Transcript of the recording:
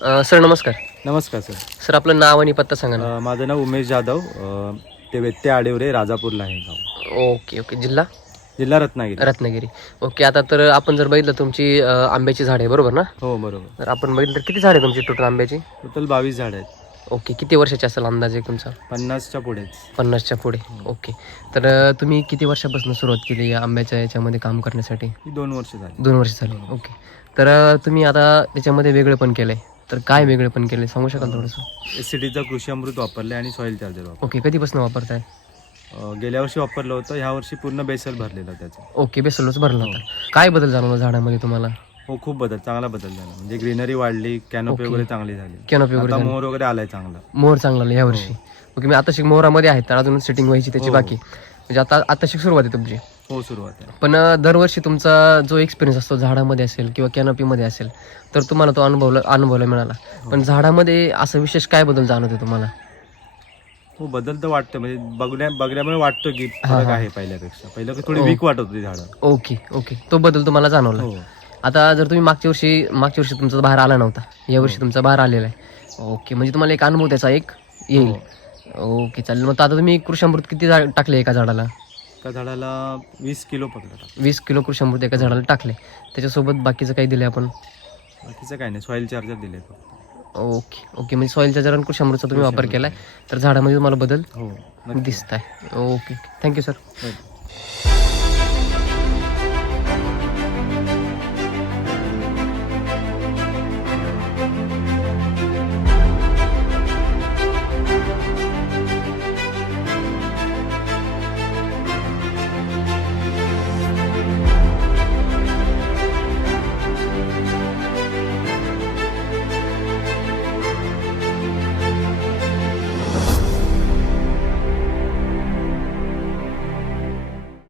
Sir नमस्कार. नमस्कार sir. Sir आपलं नाव आणि पत्ता सांगा ना. माझं नाव उमेश जाधव. ते वेत्ते आडेवरे राजापूरला आहे गाव. Okay okay. जिल्हा जिल्हा रत्नागिरी. रत्नागिरी. ओके. आता तर आपण जर बघितलं तुमची आंब्याची झाड आहे बरोबर ना. हो बरोबर. तर आपण बघितलं तर किती झाड आहे तुमची टोटल आंब्याची? टोटल 22 झाड आहेत. ओके. किती वर्षाची असेल अंदाजे तुमचा? 50च्या पुढेच. 50च्या पुढे. ओके. तर तुम्ही किती वर्षापासून सुरुवात केली या आंब्याच्या याच्यामध्ये काम करण्यासाठी? ही 2 वर्ष झाली. 2 वर्ष झाली. ओके. तर तुम्ही आता त्याच्यामध्ये वेगळे पण केलंय. तर काय वेगळे पण केले सांगू शकाल थोडंसं? एसीडीचा कृषी अमृत वापरले आणि सॉइल चार्जर वापरले. ओके. कधीपासून वापरताय? गेल्या वर्षी वापरलं होतं, ह्या वर्षी पूर्ण बेसल भरलेलं त्याचं. ओके. बेसलोच भरला होता. काय बदल जाणवला झाडामध्ये तुम्हाला? हो खूप बदल, चांगला बदल झाला. म्हणजे ग्रीनरी वाढली, कॅनोपी ओके. वगैरे चांगली झाली. कॅनोपी वगैरे आता झाली. मोहर वगैरे आलाय चांगला. मोहर चांगला आला यावर्षी. ओके. मी आता मोहरामध्ये आहेत तर अजून सेटिंग व्हायची त्याची हो. बाकी. म्हणजे आता सुरुवात आहे तुमची. हो सुरुवात आहे. पण दरवर्षी तुमचा जो एक्सपिरियन्स असतो झाडामध्ये असेल किंवा कॅनोपीमध्ये असेल तर तुम्हाला तो अनुभवायला मिळाला. पण झाडामध्ये असं विशेष काय बदल जाणवते तुम्हाला? हो बदल तर वाटतं, म्हणजे बघण्यामुळे वाटतं की फरक आहे पहिल्यापेक्षा. पहिलं थोडी वीक वाटत होती झाडं. Okay okay. तो बदल तुम्हाला जाणवला. हो. आता जर तुम्ही मागच्या वर्षी तुमचा बहार आला नव्हता, यावर्षी तुमचा बहार आलेला आहे. ओके. म्हणजे तुम्हाला एक अनुभव त्याचा एक येईल. ओके चालेल. मग आता तुम्ही कृषामृत किती टाकले एका झाडाला? एका झाडाला 20 किलो पकडा. 20 किलो कृषामृत एका झाडाला टाकले. त्याच्यासोबत बाकीचं काही दिले आपण? बाकीचं काही नाही, सॉइल चार्जर दिले फक्त. Okay okay. म्हणजे सॉइल चार्जर आणि कृषामृतचा तुम्ही वापर कृषी केलाय तर झाडामध्ये तुम्हाला बदल हो दिसत आहे. ओके. Thank you sir. नक्की.